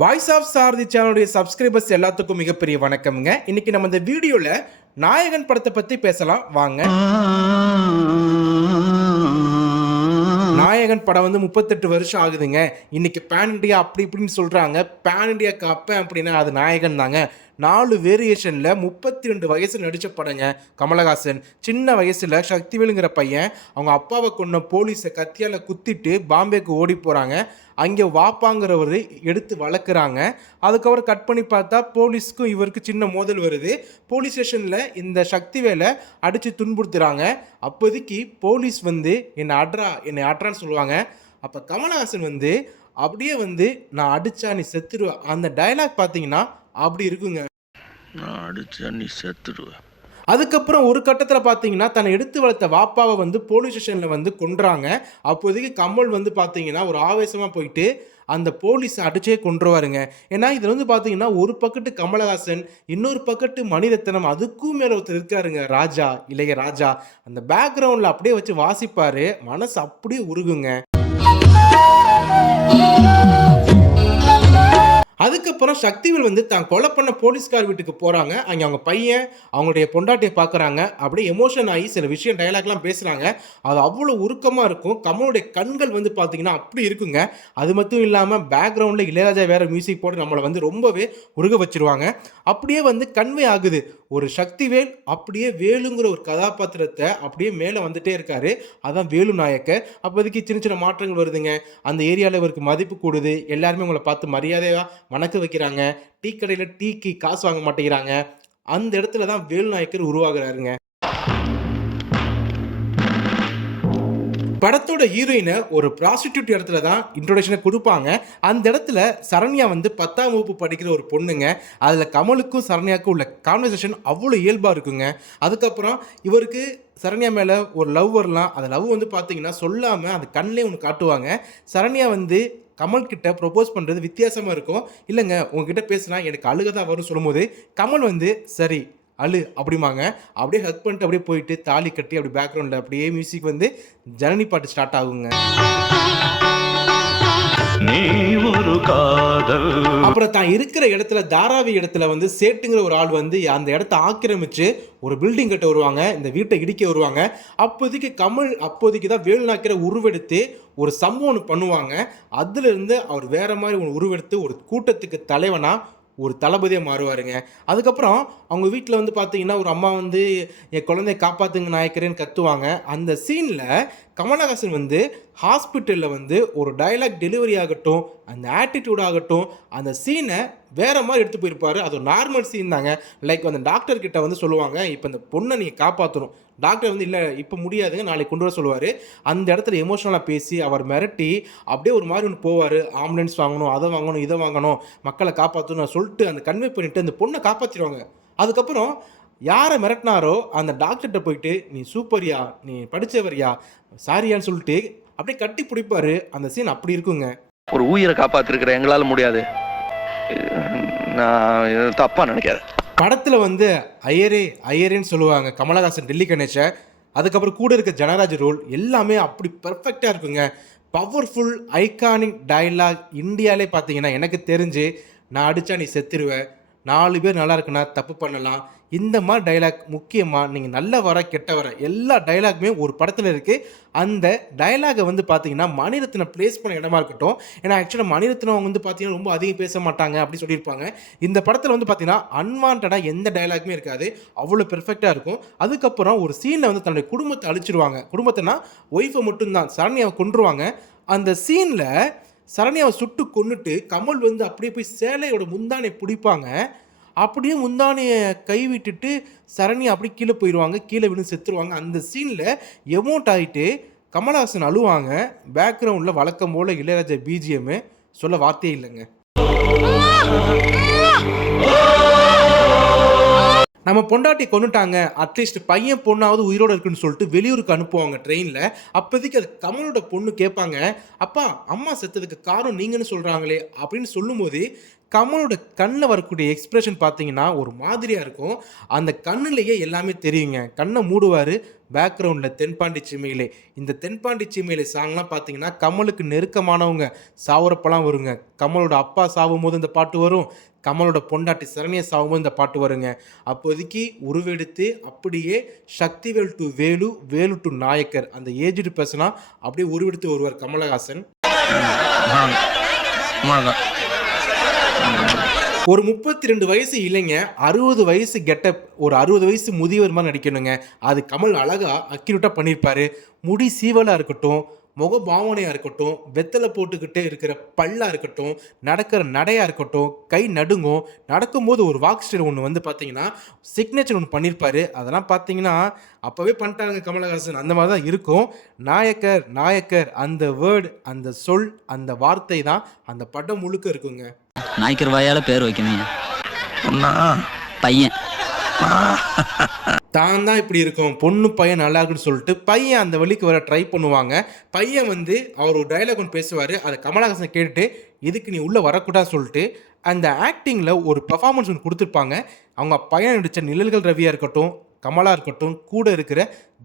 Voice of சாரதி சேனலுடைய subscribers எல்லாத்துக்கும் மிகப்பெரிய வணக்கம்ங்க. இன்னைக்கு நம்ம இந்த வீடியோவில் நாயகன் படத்தை பற்றி பேசலாம். வாங்க. நாயகன் படம் வந்து முப்பத்தெட்டு வருஷம் ஆகுதுங்க. இன்னைக்கு பேன் இண்டியா அப்படி இப்படின்னு சொல்கிறாங்க பேன் இண்டியா கப்பேன் அப்படின்னா அது நாயகன் தாங்க. நாலு வேரியேஷனில் முப்பத்தி ரெண்டு வயசு நடித்த படங்க கமலஹாசன். சின்ன வயசில் சக்திவேலுங்கிற பையன் அவங்க அப்பாவை கொண்ட போலீஸை கத்தியால் குத்திட்டு பாம்பேக்கு ஓடி போகிறாங்க அங்கே வாப்பாங்கிறவர் எடுத்து வளர்க்குறாங்க அதுக்கப்புறம் கட் பண்ணி பார்த்தா போலீஸ்க்கும் இவருக்கு சின்ன மோதல் வருது. போலீஸ் ஸ்டேஷனில் இந்த சக்தி வேலை அடித்து துன்புறுத்துகிறாங்க அப்போதைக்கு போலீஸ் வந்து என்னை அட்ரா என்னை அட்ரான்னு சொல்லுவாங்க. அப்போ கமலஹாசன் வந்து அப்படியே வந்து நான் அடித்தா நீ செத்துருவேன் அந்த டயலாக் பார்த்தீங்கன்னா அப்படி இருக்குங்க. நான் அடிச்சா நீ செத்துடுவேன் அதுக்கப்புறம் ஒரு கட்டத்தில் பார்த்தீங்கன்னா தன்னை எடுத்து வளர்த்த வாப்பாவை வந்து போலீஸ் ஸ்டேஷனில் வந்து கொன்றாங்க. அப்போதைக்கு கமல் வந்து பார்த்தீங்கன்னா ஒரு ஆவேசமாக போயிட்டு அந்த போலீஸ் அடிச்சே கொன்றுவாருங்க. ஏன்னா இதில் வந்து பார்த்தீங்கன்னா ஒரு பக்கத்து கமலஹாசன் இன்னொரு பக்கத்து மணிரத்னம் அதுக்கும் மேலே ஒருத்தர் இருக்காருங்க ராஜா இளைய ராஜா. அந்த பேக்ரவுண்டில் அப்படியே வச்சு வாசிப்பார். மனசு அப்படியே உருகுங்க. அதுக்கப்புறம் சக்திவேல் வந்து தான் கொலை பண்ண போலீஸ்கார் வீட்டுக்கு போகிறாங்க அங்கே அவங்க பையன் அவங்களுடைய பொண்டாட்டியை பார்க்குறாங்க அப்படியே எமோஷன் ஆகி சில விஷயம் டயலாக்லாம் பேசுகிறாங்க அது அவ்வளோ உருக்கமாக இருக்கும். கமலுடைய கண்கள் வந்து பார்த்தீங்கன்னா அப்படி இருக்குங்க. அது மட்டும் இல்லாமல் பேக்ரவுண்டில் இளையராஜா வேறு மியூசிக் போட்டு நம்மளை வந்து ரொம்பவே உருக வச்சிருவாங்க. அப்படியே வந்து கன்வே ஆகுது. ஒரு சக்திவேல் அப்படியே வேலுங்கிற ஒரு கதாபாத்திரத்தை அப்படியே மேலே வந்துட்டே இருக்காரு. அதான் வேலு நாயக்கர் அப்போதைக்கு சின்ன சின்ன மாற்றங்கள் வருதுங்க. அந்த ஏரியாவில் இவருக்கு மதிப்பு கூடுது. எல்லாருமே உங்களை பார்த்து மரியாதையாக வணக்க வைக்கிறாங்க. டீ கடையில் டீக்கு காசு வாங்க மாட்டேங்கிறாங்க. அந்த இடத்துல தான் வேலு நாயக்கர் படத்தோட ஹீரோயினை ஒரு ப்ராஸ்டியூட் இடத்துல தான் இன்ட்ரொடக்ஷனை கொடுப்பாங்க. அந்த இடத்துல சரண்யா வந்து பத்தாம் வகுப்பு படிக்கிற ஒரு பொண்ணுங்க. அதில் கமலுக்கும் சரண்யாவுக்கும் உள்ள கான்வர்சேஷன் அவ்வளோ இயல்பாக இருக்குங்க. அதுக்கப்புறம் இவருக்கு சரண்யா மேலே ஒரு லவ் வரலாம். அந்த லவ் வந்து பார்த்தீங்கன்னா சொல்லாமல் அந்த கண்ணிலே ஒன்று காட்டுவாங்க. சரண்யா வந்து கமல் கிட்ட ப்ரொபோஸ் பண்ணுறது வித்தியாசமாக இருக்கும் இல்லைங்க உங்ககிட்ட பேசினா எனக்கு அழுக தான் வரும் சொல்லும்போது கமல் வந்து சரி அழு அப்படிமாங்க அப்படியே ஹக் பண்ணிட்டு அப்படியே போயிட்டு தாலி கட்டி அப்படி பேக்ரவுண்டில் அப்படியே மியூசிக் வந்து ஜனனி பாட்டு ஸ்டார்ட் ஆகுங்க. நீ ஒரு காதல். அப்புறம் தான் இருக்கிற இடத்துல தாராவி இடத்துல வந்து சேட்டுங்கிற ஒரு ஆள் வந்து அந்த இடத்த ஆக்கிரமிச்சு ஒரு பில்டிங் கட்ட வருவாங்க இந்த வீட்டை இடிக்க வருவாங்க. அப்போதைக்கு கமல் அப்போதைக்கு தான் வேலுநாக்கிற உருவெடுத்து ஒரு சம்பவம் ஒன்று பண்ணுவாங்க. அதுலேருந்து அவர் வேற மாதிரி ஒன்று உருவெடுத்து ஒரு கூட்டத்துக்கு தலைவனாக ஒரு தளபதியாக மாறுவாருங்க. அதுக்கப்புறம் அவங்க வீட்டில் வந்து பார்த்தீங்கன்னா ஒரு அம்மா வந்து என் குழந்தைய காப்பாத்துங்க நாயக்கரேன்னு கத்துவாங்க. அந்த சீனில் கமலஹாசன் வந்து ஹாஸ்பிட்டலில் வந்து ஒரு டயலாக் டெலிவரி ஆகட்டும் அந்த ஆட்டிடியூட் ஆகட்டும் அந்த சீனை வேறு மாதிரி எடுத்து போயிருப்பாரு. அது நார்மல் சீன் தாங்க. லைக் அந்த டாக்டர் கிட்ட வந்து சொல்லுவாங்க இப்போ இந்த பொண்ணை நீங்கள் காப்பாற்றணும் டாக்டர் வந்து இல்லை இப்போ முடியாதுங்க நாளைக்கு கொண்டு வர சொல்லுவார். அந்த இடத்துல எமோஷனலாக பேசி அவர் மிரட்டி அப்படியே ஒரு மாதிரி ஒன்று போவார். ஆம்புலன்ஸ் வாங்கணும் அதை வாங்கணும் இதை வாங்கணும் மக்களை காப்பாற்றணும் சொல்லிட்டு அந்த கன்வே பண்ணிவிட்டு அந்த பொண்ணை காப்பாற்றிடுவாங்க அதுக்கப்புறம் யாரை மிரட்டினாரோ அந்த டாக்டர்கிட்ட போயிட்டு நீ சூப்பர்யா நீ படித்தவர்யா சாரியான்னு சொல்லிட்டு அப்படியே கட்டி பிடிப்பாரு. அந்த சீன் அப்படி இருக்குங்க. ஒரு உயிரை காப்பாத்திருக்கிற எங்களால முடியாது. நான் இது தப்பா நினைக்காத. படத்தில் வந்து ஐயரே ஐயரேன்னு சொல்லுவாங்க கமலஹாசன் டெல்லி கணேஷை அதுக்கப்புறம் கூட இருக்க ஜனராஜ் ரோல் எல்லாமே அப்படி பெர்ஃபெக்டாக இருக்குங்க. பவர்ஃபுல் ஐகானிக் டயலாக் இந்தியாவிலே பார்த்தீங்கன்னா எனக்கு தெரிஞ்சு நான் அடித்தா நீ செத்துருவ. நாலு பேர் நல்லா இருக்குன்னா தப்பு பண்ணலாம். இந்த மாதிரி டைலாக் முக்கியமாக நீங்கள் நல்ல வர கெட்ட வர எல்லா டைலாக்குமே ஒரு படத்தில் இருக்குது அந்த டைலாகை வந்து பார்த்தீங்கன்னா மணிரத்னம் ப்ளேஸ் பண்ண இடமா இருக்கட்டும். ஏன்னா ஆக்சுவலாக மணிரத்னம் அவங்க வந்து பார்த்தீங்கன்னா ரொம்ப அதிகம் பேச மாட்டாங்க அப்படின்னு சொல்லியிருப்பாங்க. இந்த படத்தில் வந்து பார்த்தீங்கன்னா அன்வான்டாக எந்த டைலாக்குமே இருக்காது. அவ்வளோ பெர்ஃபெக்டாக இருக்கும். அதுக்கப்புறம் ஒரு சீனில் வந்து தன்னுடைய குடும்பத்தை அழிச்சிருவாங்க. குடும்பத்தைனா ஒய்ஃபை மட்டும்தான். சரண்யாவை கொண்டுருவாங்க அந்த சீனில் சரணியாவை சுட்டு கொண்டுட்டு கமல் வந்து அப்படியே போய் சேலையோட முந்தானை பிடிப்பாங்க. அப்படியே முந்தானையை கை விட்டுட்டு சரண்யா அப்படியே கீழே போயிடுவாங்க கீழே விழுந்து செத்துருவாங்க. அந்த சீனில் எமோட் ஆகிட்டு கமலஹாசன் அழுவாங்க. பேக்ரவுண்டில் வழக்கம் போல் இளையராஜா பிஜிஎம்மு சொல்ல வார்த்தையே இல்லைங்க. நம்ம பொண்டாட்டி கொண்டுட்டாங்க அட்லீஸ்ட் பையன் பொண்ணாவது உயிரோடு இருக்குன்னு சொல்லிட்டு வெளியூருக்கு அனுப்புவாங்க ட்ரெயினில் அப்போதைக்கு அது கமலோட பொண்ணு கேட்பாங்க. அப்பா அம்மா செத்ததுக்கு காரணம் நீங்கன்னு சொல்கிறாங்களே அப்படின்னு சொல்லும்போது கமலோட கண்ணில் வரக்கூடிய எக்ஸ்பிரஷன் பார்த்தீங்கன்னா ஒரு மாதிரியாக இருக்கும். அந்த கண்ணுலேயே எல்லாமே தெரியுங்க. கண்ணை மூடுவார் பேக்ரவுண்டில் தென்பாண்டி சீமையிலே. இந்த தென்பாண்டி சீமையிலே சாங்லாம் பார்த்தீங்கன்னா கமலுக்கு நெருக்கமானவங்க சாவரப்பெல்லாம் வருங்க. கமலோட அப்பா சாவும் போது இந்த பாட்டு வரும். கமலோட பொண்டாட்டி சரணியை சாகும்போது இந்த பாட்டு வருங்க. அப்போதைக்கு உருவெடுத்து அப்படியே சக்திவேல் டு வேலு வேலு டு நாயக்கர் அந்த ஏஜ்டு பர்சனாக அப்படியே உருவெடுத்து வருவார் கமலஹாசன். ஒரு முப்பத்தி ரெண்டு வயசு இல்லைங்க அறுபது வயசு கெட்டப் ஒரு அறுபது வயசு முதியவர் மாதிரி நடிக்கணுங்க. அது கமல் அழகா அக்யூரேட்டாக பண்ணியிருப்பாரு. முடி சீவலாக இருக்கட்டும் முக பாவனையாக இருக்கட்டும் வெத்தலை போட்டுக்கிட்டே இருக்கிற பல்லாக இருக்கட்டும் நடக்கிற நடையாக இருக்கட்டும் கை நடுங்கும். நடக்கும்போது ஒரு வாக் ஸ்டைல் ஒன்று வந்து பார்த்தீங்கன்னா சிக்னேச்சர் ஒன்று பண்ணியிருப்பாரு. அதெல்லாம் பார்த்தீங்கன்னா அப்போவே பண்ணிட்டாங்க கமலஹாசன். அந்த மாதிரி தான் இருக்கும். நாயக்கர் நாயக்கர் அந்த வேர்டு அந்த சொல் அந்த வார்த்தை தான் அந்த படம் முழுக்க இருக்குங்க. நாய்க்கர் வாயால பேர் வைக்கணும் ஒன்னா பையன். தான் தான் இப்படி இருக்கும். பொண்ணு பையன் நல்லா இருக்குன்னு சொல்லிட்டு பையன் அந்த வழிக்கு வர ட்ரை பண்ணுவாங்க. பையன் வந்து அவர் ஒரு டைலாக் ஒன்று பேசுவார். அதை கமலஹாசன் கேட்டுட்டு இதுக்கு நீ உள்ளே வரக்கூடாதுன்னு சொல்லிட்டு அந்த ஆக்டிங்கில் ஒரு பெர்ஃபார்மன்ஸ் ஒன்று கொடுத்துருப்பாங்க. அவங்க பையன் நடித்த நிழல்கள் ரவியாக இருக்கட்டும் கமலா இருக்கட்டும் கூட இருக்கிற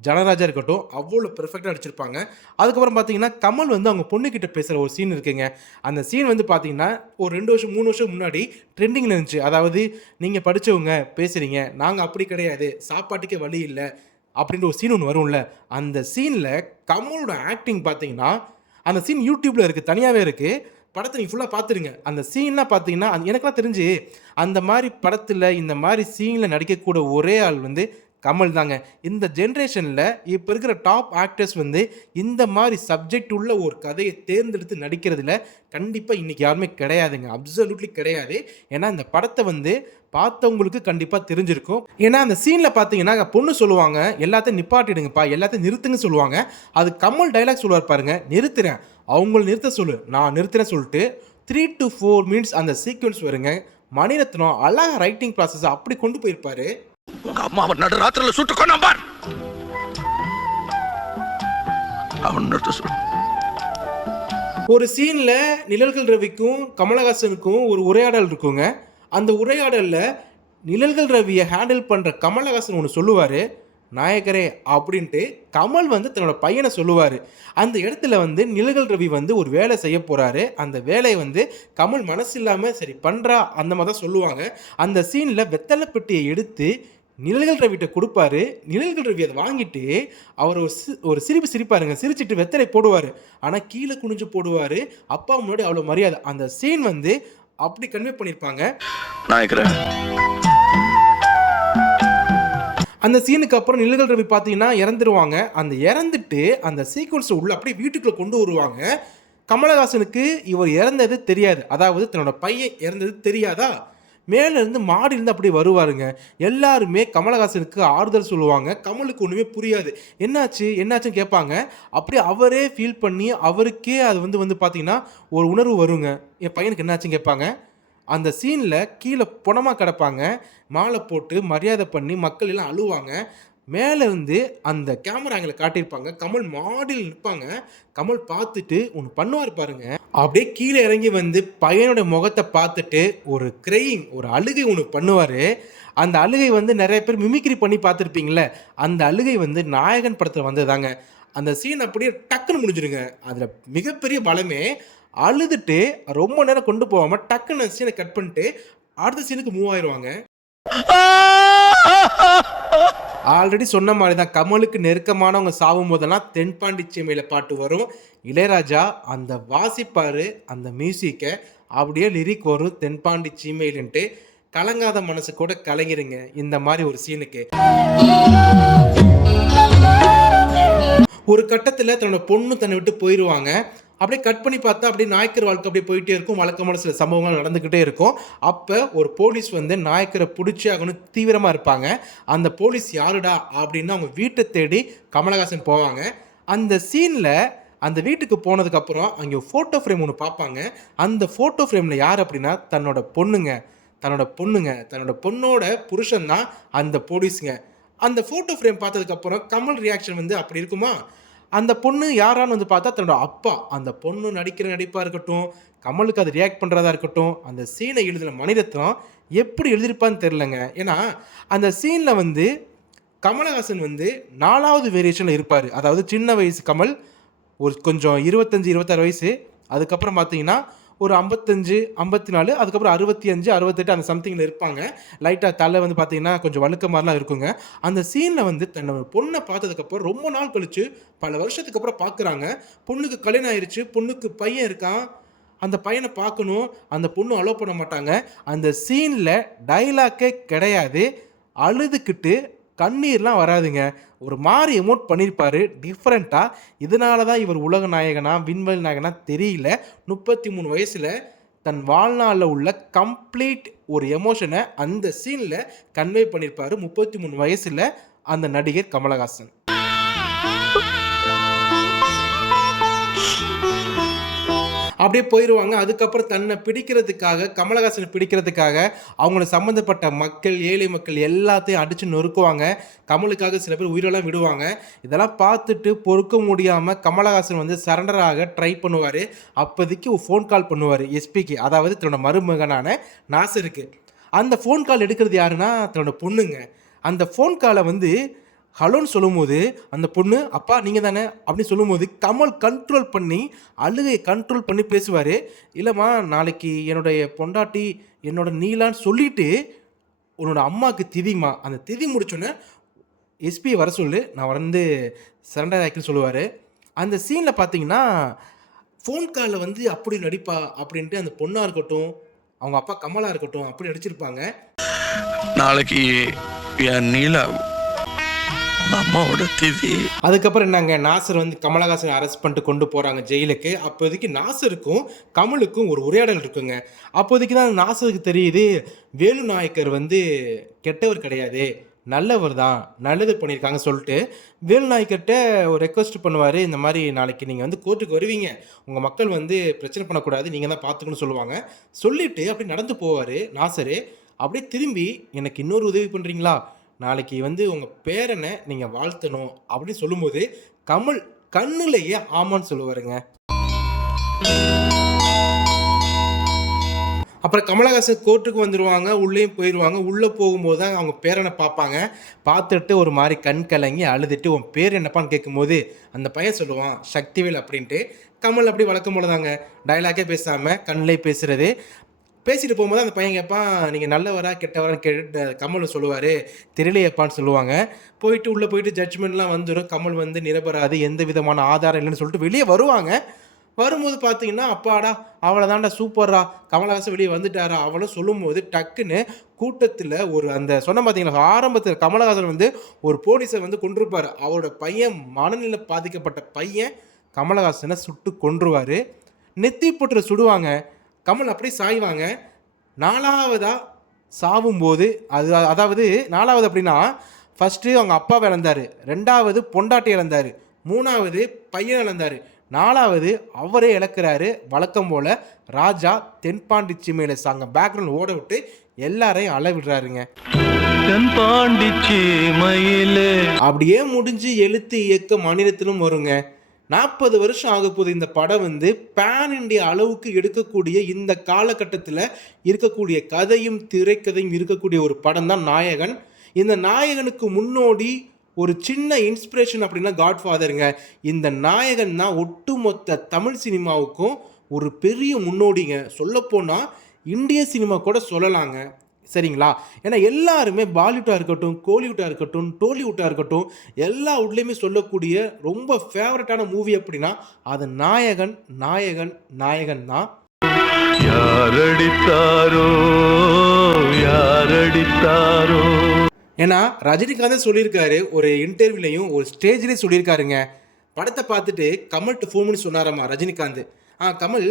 ஜனராஜா இருக்கட்டும் அவ்வளோ பெர்ஃபெக்டாக நடிச்சிருப்பாங்க. அதுக்கப்புறம் பார்த்தீங்கன்னா கமல் வந்து அவங்க பொண்ணுக்கிட்ட பேசுகிற ஒரு சீன் இருக்குங்க. அந்த சீன் வந்து பார்த்தீங்கன்னா ஒரு ரெண்டு வருஷம் மூணு வருஷம் முன்னாடி ட்ரெண்டிங்கில் இருந்துச்சு. அதாவது நீங்கள் படித்தவங்க பேசுகிறீங்க நாங்கள் அப்படி கிடையாது சாப்பாட்டுக்கே வழி இல்லை அப்படின்ற ஒரு சீன் ஒன்று வரும்ல. அந்த சீனில் கமலோட ஆக்டிங் பார்த்தீங்கன்னா அந்த சீன் யூடியூப்பில் இருக்குது தனியாகவே இருக்குது படத்தை நீங்கள் ஃபுல்லாக பார்த்துருங்க அந்த சீன்லாம் பார்த்தீங்கன்னா எனக்குலாம் எனக்கெல்லாம் தெரிஞ்சு அந்த மாதிரி படத்தில் இந்த மாதிரி சீனில் நடிக்கக்கூட ஒரே ஆள் வந்து கமல் தாங்க. இந்த ஜென்ரேஷனில் இப்போ இருக்கிற டாப் ஆக்டர்ஸ் வந்து இந்த மாதிரி சப்ஜெக்ட் உள்ள ஒரு கதையை தேர்ந்தெடுத்து நடிக்கிறதுல கண்டிப்பாக இன்றைக்கி யாருமே கிடையாதுங்க. அப்சல்யூட்லி கிடையாது. ஏன்னா இந்த படத்தை வந்து பார்த்தவங்களுக்கு கண்டிப்பாக தெரிஞ்சிருக்கும். ஏன்னா அந்த சீனில் பார்த்தீங்கன்னா பொண்ணு சொல்லுவாங்க எல்லாத்தையும் நிப்பாட்டிடுங்கப்பா எல்லாத்தையும் நிறுத்துங்க சொல்லுவாங்க. அது கமல் டைலாக் சொல்லுவார் பாருங்க நிறுத்துறேன். அவங்கள நிறுத்த சொல்லு. நான் நிறுத்துறேன் சொல்லிட்டு த்ரீ டு ஃபோர் மினிட்ஸ் அந்த சீக்வன்ஸ் வருங்க. மணிரத்னம் அழகா ரைட்டிங் ப்ராசஸ் அப்படி கொண்டு போயிருப்பாரு. உங்க அவன் நடு ராத்திரில சுட்டு கொண்டான் பார். அவன் நிறுத்த சுட்டு ஒரு சீனில் நிழல்கள் ரவிக்கும் கமலஹாசனுக்கும் ஒரு உரையாடல் இருக்குங்க. அந்த உரையாடலில் நிழல்கள் ரவியை ஹேண்டில் பண்ணுற கமலஹாசன் ஒன்று சொல்லுவார். நாயகரே அப்படின்ட்டு கமல் வந்து தன்னோட பையனை சொல்லுவார். அந்த இடத்துல வந்து நிழல்கள் ரவி வந்து ஒரு வேலை செய்ய போகிறாரு அந்த வேலையை வந்து கமல் மனசு இல்லாமல் சரி பண்ணுறா அந்த மாதிரி தான் சொல்லுவாங்க. அந்த சீனில் வெத்தலை பெட்டியை எடுத்து நிழல்கள் ரவிட்ட கொடுப்பாரு. நிழல்கள் ரவி அதை வாங்கிட்டு அவர் ஒரு சி ஒரு சிரிப்பு சிரிப்பாருங்க. சிரிச்சிட்டு வெத்தலை போடுவார். ஆனால் கீழே குனிஞ்சு போடுவார். அப்பா முன்னாடி அவ்வளோ மரியாதை. அந்த சீன் வந்து அப்படி கன்வே பண்ணியிருப்பாங்க அந்த சீனுக்கு அப்புறம் நிழல்கள் ரவி பார்த்தீங்கன்னா இறந்துருவாங்க. அந்த இறந்துட்டு அந்த சீக்வன்ஸ் உள்ள அப்படியே வீட்டுக்குள்ளே கொண்டு வருவாங்க. கமலஹாசனுக்கு இவர் இறந்தது தெரியாது. அதாவது தன்னோட பையன் இறந்தது தெரியாதா? மேலேருந்து இருந்து அப்படி அப்படியே வருவாருங்க. எல்லாருமே கமலஹாசனுக்கு ஆறுதல் சொல்லுவாங்க. கமலுக்கு ஒன்றுமே புரியாது. என்னாச்சு? என்னாச்சுன்னு கேட்பாங்க. அப்படியே அவரே ஃபீல் பண்ணி அவருக்கே அது வந்து வந்து பார்த்திங்கன்னா ஒரு உணர்வு வருங்க. என் பையனுக்கு என்னாச்சுன்னு கேட்பாங்க. அந்த சீனில் கீழே புணமாக கிடப்பாங்க. மாலை போட்டு மரியாதை பண்ணி மக்கள் எல்லாம் அழுவாங்க. மேலே வந்து அந்த கேமரா எங்களை காட்டியிருப்பாங்க. கமல் மாடியில் நிற்பாங்க. கமல் பார்த்துட்டு ஒன்று பண்ணுவார் பாருங்க. அப்படியே கீழே இறங்கி வந்து பையனோட முகத்தை பார்த்துட்டு ஒரு கிரெயிங் ஒரு அழுகை ஒன்று பண்ணுவார். அந்த அழுகை வந்து நிறைய பேர் மிமிக்ரி பண்ணி பார்த்துருப்பீங்களே அந்த அழுகை வந்து நாயகன் படத்தில் வந்ததாங்க. அந்த சீன் அப்படியே டக்குன்னு முடிஞ்சிருங்க. அதில் மிகப்பெரிய பலமே அழுதுட்டு ரொம்ப நேரம் கொண்டு போகாமல் டக்குன்னு சீனை கட் பண்ணிட்டு அடுத்த சீனுக்கு மூவ் ஆயிடுவாங்க ஆல்ரெடி சொன்ன மாதிரி தான் கமலுக்கு நெருக்கமானவங்க சாகும் போதெல்லாம் தென்பாண்டி பாட்டு வரும். இளையராஜா அந்த வாசிப்பார் அந்த மியூசிக்கை அப்படியே லிரிக் வரும் தென்பாண்டி சீமையிலன்ட்டு. கலங்காத மனசு கூட கலங்கிருங்க இந்த மாதிரி ஒரு சீனுக்கு ஒரு கட்டத்தில் தன்னோட பொண்ணு தன்னை விட்டு போயிடுவாங்க அப்படியே கட் பண்ணி பார்த்தா அப்படியே நாயக்கர் வாழ்க்கை அப்படியே போயிட்டே இருக்கும். வழக்கமான சில சம்பவங்கள் நடந்துக்கிட்டே இருக்கும். அப்போ ஒரு போலீஸ் வந்து நாயக்கரை பிடிச்சி ஆகணும் தீவிரமாக இருப்பாங்க. அந்த போலீஸ் யாருடா அப்படின்னு அவங்க வீட்டை தேடி கமலஹாசன் போவாங்க. அந்த சீனில் அந்த வீட்டுக்கு போனதுக்கப்புறம் அங்கே ஃபோட்டோ ஃப்ரேம் ஒன்று பார்ப்பாங்க. அந்த ஃபோட்டோ ஃப்ரேமில் யார் அப்படின்னா தன்னோட பொண்ணுங்க. தன்னோட பொண்ணுங்க. தன்னோட பொண்ணோட புருஷன் தான் அந்த போலீஸுங்க. அந்த ஃபோட்டோ ஃப்ரேம் பார்த்ததுக்கப்புறம் கமல் ரியாக்ஷன் வந்து அப்படி இருக்குமா? அந்த பொண்ணு யாரான்னு வந்து பார்த்தா தன்னோட அப்பா. அந்த பொண்ணு நடிக்கிற நடிப்பாக இருக்கட்டும் கமலுக்கு அது ரியாக்ட் பண்ணுறதா இருக்கட்டும் அந்த சீனை எழுதின மணிரத்னம் எப்படி எழுதியிருப்பான்னு தெரிலங்க ஏன்னா அந்த சீனில் வந்து கமலஹாசன் வந்து நாலாவது வேரியேஷனில் இருப்பார். அதாவது சின்ன வயசு கமல் ஒரு கொஞ்சம் இருபத்தஞ்சி இருபத்தாறு வயசு. அதுக்கப்புறம் பார்த்தீங்கன்னா ஒரு ஐம்பத்தஞ்சு ஐம்பத்தி நாலு அதுக்கப்புறம் அறுபத்தி அஞ்சு அறுபத்தெட்டு அந்த சம்திங்கில் இருப்பாங்க. லைட்டாக தலை வந்து பார்த்தீங்கன்னா கொஞ்சம் வழுக்க மாதிரிலாம் இருக்குங்க. அந்த சீனில் வந்து தன்னோட பொண்ணை பார்த்ததுக்கப்புறம் ரொம்ப நாள் கழித்து பல வருஷத்துக்கு அப்புறம் பார்க்குறாங்க பொண்ணுக்கு கல்யாணம் ஆயிடுச்சு பொண்ணுக்கு பையன் இருக்கான். அந்த பையனை பார்க்கணும். அந்த பொண்ணு அலோவ் பண்ண மாட்டாங்க. அந்த சீனில் டைலாக்கே கிடையாது. அழுதுகிட்டு கண்ணீர்லாம் வராதுங்க. ஒரு மாதிரி எமோட் பண்ணியிருப்பார் டிஃப்ரெண்ட்டாக இதனால தான் இவர் உலக நாயகனா விண்வெளி நாயகனா தெரியல. முப்பத்தி மூணு வயசில் தன் வாழ்நாளில் உள்ள கம்ப்ளீட் ஒரு எமோஷனை அந்த சீனில் கன்வே பண்ணியிருப்பாரு முப்பத்தி மூணு வயசில் அந்த நடிகர் கமலஹாசன். அப்படியே போயிடுவாங்க அதுக்கப்புறம் தன்னை பிடிக்கிறதுக்காக கமலஹாசனை பிடிக்கிறதுக்காக அவங்கள சம்மந்தப்பட்ட மக்கள் ஏழை மக்கள் எல்லாத்தையும் அடித்து நொறுக்குவாங்க. கமலுக்காக சில பேர் உயிரெல்லாம் விடுவாங்க. இதெல்லாம் பார்த்துட்டு பொறுக்க முடியாமல் கமலஹாசன் வந்து சரண்டர் ஆக ட்ரை பண்ணுவார். அப்போதைக்கு ஒரு ஃபோன் கால் பண்ணுவார் எஸ்பிக்கு அதாவது தன்னோட மருமகனான நாசருக்கு. அந்த ஃபோன் கால் எடுக்கிறது யாருன்னா தன்னோட பொண்ணுங்க. அந்த ஃபோன் காலை வந்து ஹலோன்னு சொல்லும்போது அந்த பொண்ணு அப்பா நீங்கள் தானே? அப்படின்னு சொல்லும்போது கமல் கண்ட்ரோல் பண்ணி அழுகையை கண்ட்ரோல் பண்ணி பேசுவார். இல்லைம்மா நாளைக்கு என்னுடைய பொண்டாட்டி என்னோட நீலான்னு சொல்லிட்டு உன்னோட அம்மாவுக்கு திதிமா அந்த திதி முடிச்சோன்னே எஸ்பி வர சொல்லு நான் வந்து சரண்டர் ஆக்கின்னு சொல்லுவார். அந்த சீனில் பார்த்தீங்கன்னா ஃபோன் காலில் வந்து அப்படி நடிப்பா? அப்படின்ட்டு அந்த பொண்ணாக இருக்கட்டும் அவங்க அப்பா கமலாக இருக்கட்டும் அப்படி நடிச்சிருப்பாங்க. நாளைக்கு என் நீலா அம்மாவோட திதி அதுக்கப்புறம் என்னங்க நாசர் வந்து கமலஹாசன் அரெஸ்ட் பண்ணிட்டு கொண்டு போகிறாங்க ஜெயிலுக்கு. அப்போதைக்கு நாசருக்கும் கமலுக்கும் ஒரு உரையாடல் இருக்குங்க. அப்போதைக்கு தான் நாசருக்கு தெரியுது வேலு நாயக்கர் வந்து கெட்டவர் கிடையாது நல்லவர் தான் நல்லது பண்ணியிருக்காங்க சொல்லிட்டு வேலு நாயக்கர்கிட்ட ஒரு ரெக்வஸ்ட் பண்ணுவார் இந்த மாதிரி நாளைக்கு நீங்கள் வந்து கோர்ட்டுக்கு வருவீங்க உங்கள் மக்கள் வந்து பிரச்சனை பண்ணக்கூடாது நீங்கள் தான் பார்த்துக்கணும்னு சொல்லுவாங்க. சொல்லிவிட்டு அப்படி நடந்து போவார் நாசர். அப்படியே திரும்பி எனக்கு இன்னொரு உதவி பண்ணுறீங்களா நாளைக்கு வந்து உங்கள் பேரனை நீங்கள் வாழ்த்தணும் அப்படின்னு சொல்லும்போது கமல் கண்ணுலேயே ஆமான்னு சொல்லுவாருங்க. அப்புறம் கமலஹாசன் கோர்ட்டுக்கு வந்துடுவாங்க உள்ளேயும் போயிடுவாங்க உள்ளே போகும்போது தான் அவங்க பேரனை பார்ப்பாங்க. பார்த்துட்டு ஒரு மாதிரி கண் கலங்கி அழுதுட்டு உன் பேர் என்னப்பான்னு கேட்கும்போது அந்த பையன் சொல்லுவான் சக்திவேல் அப்படின்ட்டு. கமல் அப்படி வழக்கம் போல தாங்க டைலாக்கே பேசாமல் கண்ணிலே பேசுகிறது பேசிட்டு போகும்போது அந்த பையன் கேட்பான் நீங்கள் நல்லவரா கெட்டவரான்னு கேட்டு கமல் சொல்லுவார். தெரியலையப்பான்னு சொல்லுவாங்க. போயிட்டு உள்ளே போயிட்டு ஜட்ஜ்மெண்ட்லாம் வந்துடும் கமல் வந்து நிரபராது எந்த விதமான ஆதாரம் இல்லைன்னு சொல்லிட்டு வெளியே வருவாங்க. வரும்போது பார்த்தீங்கன்னா அப்பாடா அவளை தாண்டா சூப்பர்ரா. கமலஹாசன் வெளியே வந்துட்டாரா? அவளும் சொல்லும்போது டக்குன்னு கூட்டத்தில் ஒரு அந்த சொன்ன பார்த்தீங்களா ஆரம்பத்தில் கமலஹாசன் வந்து ஒரு போலீஸை வந்து கொண்டிருப்பார் அவரோட பையன் மனநிலை பாதிக்கப்பட்ட பையன் கமலஹாசனை சுட்டு கொன்றுவார். நெத்தி போட்டு சுடுவாங்க. கமல் அப்படியே சாய்வாங்க. நாலாவதாக சாவும்போது அது அதாவது நாலாவது அப்படின்னா ஃபஸ்ட்டு அவங்க அப்பாவை இழந்தார். ரெண்டாவது பொண்டாட்டி இழந்தார். மூணாவது பையன் இழந்தார். நாலாவது அவரே இழக்கிறாரு. வழக்கம் போல் ராஜா தென்பாண்டி சீமையில சாங்க பேக்ரவுண்ட் ஓட விட்டு எல்லாரையும் அள விடுறாருங்க தென்பாண்டிச்சி மயிலே அப்படியே முடிஞ்சு எழுத்து இயக்க மாநிலத்திலும் வருங்க. நாற்பது வருஷம் ஆக போகுது இந்த படம் வந்து பேன் இண்டியா அளவுக்கு எடுக்கக்கூடிய இந்த காலகட்டத்தில் இருக்கக்கூடிய கதையும் திரைக்கதையும் இருக்கக்கூடிய ஒரு படம் தான் நாயகன். இந்த நாயகனுக்கு முன்னோடி ஒரு சின்ன இன்ஸ்பிரேஷன் அப்படின்னா காட்ஃபாதருங்க இந்த நாயகன் தான் ஒட்டுமொத்த தமிழ் சினிமாவுக்கும் ஒரு பெரிய முன்னோடிங்க. சொல்லப்போனால் இந்திய சினிமா கூட சொல்லலாங்க. சரிங்களா? ஏன்னா எல்லாருமே பாலிவுட்டாக இருக்கட்டும் கோலிவுட்டாக இருக்கட்டும் டோலிவுட்டாக இருக்கட்டும் எல்லா உட்லேயுமே சொல்லக்கூடிய ரொம்ப ஃபேவரட்டான மூவி அப்படின்னா அது நாயகன் நாயகன் நாயகன் தான். யாரடித்தாரோ? யாரடித்தாரோ? ஏன்னா ரஜினிகாந்தே சொல்லியிருக்காரு ஒரு இன்டர்வியூலையும் ஒரு ஸ்டேஜ்லேயும் சொல்லியிருக்காருங்க. படத்தை பார்த்துட்டு கமல்கிட்ட ஃபோன் பண்ணி சொன்னாராம்மா ரஜினிகாந்த். ஆ கமல்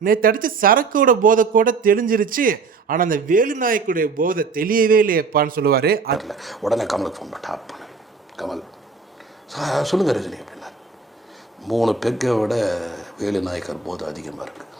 நேற்று அடித்த சரக்கோட போதை கூட தெளிஞ்சிருச்சு. ஆனால் அந்த வேலு நாயக்குடைய போதை தெளியவே இல்லையப்பான்னு சொல்லுவார். வரல உடனே கமலுக்கு ஃபோன் பண்ண. டாப் பண்ணேன் கமல் "சார், சொல்லுங்க ரஜினி அப்படின்னாரு மூணு பெக்கை விட வேலு நாயக்கர் போது அதிகமாக இருக்குது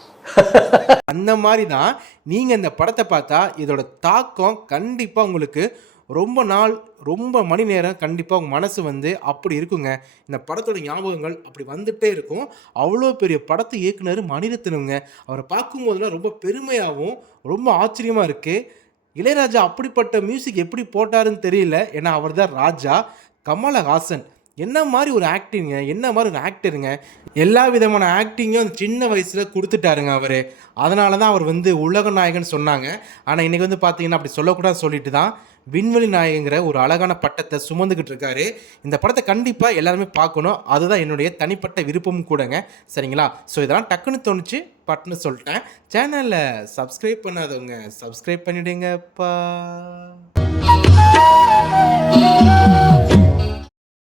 அந்த மாதிரி தான் நீங்கள் இந்த படத்தை பார்த்தா இதோட தாக்கம் கண்டிப்பாக உங்களுக்கு ரொம்ப நாள் ரொம்ப மணி நேரம் கண்டிப்பாக உங்கள் மனசு வந்து அப்படி இருக்குங்க. இந்த படத்தோட ஞாபகங்கள் அப்படி வந்துகிட்டே இருக்கும். அவ்வளோ பெரிய படத்தை இயக்குனர் மணிரத்னங்க அவரை பார்க்கும்போதுலாம் ரொம்ப பெருமையாகவும் ரொம்ப ஆச்சரியமாக இருக்குது இளையராஜா அப்படிப்பட்ட மியூசிக் எப்படி போட்டாருன்னு தெரியல. ஏன்னா அவர் தான் ராஜா கமலஹாசன். என்ன மாதிரி ஒரு ஆக்டிங்க என்ன மாதிரி ஒரு ஆக்டருங்க எல்லா விதமான ஆக்டிங்கும் அந்த சின்ன வயசில் கொடுத்துட்டாருங்க அவர். அதனால தான் அவர் வந்து உலக நாயகன் சொன்னாங்க. ஆனால் இன்றைக்கி வந்து பார்த்தீங்கன்னா அப்படி சொல்லக்கூடாது சொல்லிட்டு தான் விண்வெளி நாயகங்கிற ஒரு அழகான பட்டத்தை சுமந்துக்கிட்டு இருக்காரு. இந்த படத்தை கண்டிப்பாக எல்லாருமே பார்க்கணும். அதுதான் என்னுடைய தனிப்பட்ட விருப்பமும் கூடங்க. சரிங்களா? ஸோ இதெல்லாம் டக்குன்னு தோணுச்சு. பட்டுன்னு சொல்லிட்டேன். சேனலில் சப்ஸ்கிரைப் பண்ணாதவங்க சப்ஸ்கிரைப் பண்ணிவிடுங்கப்பா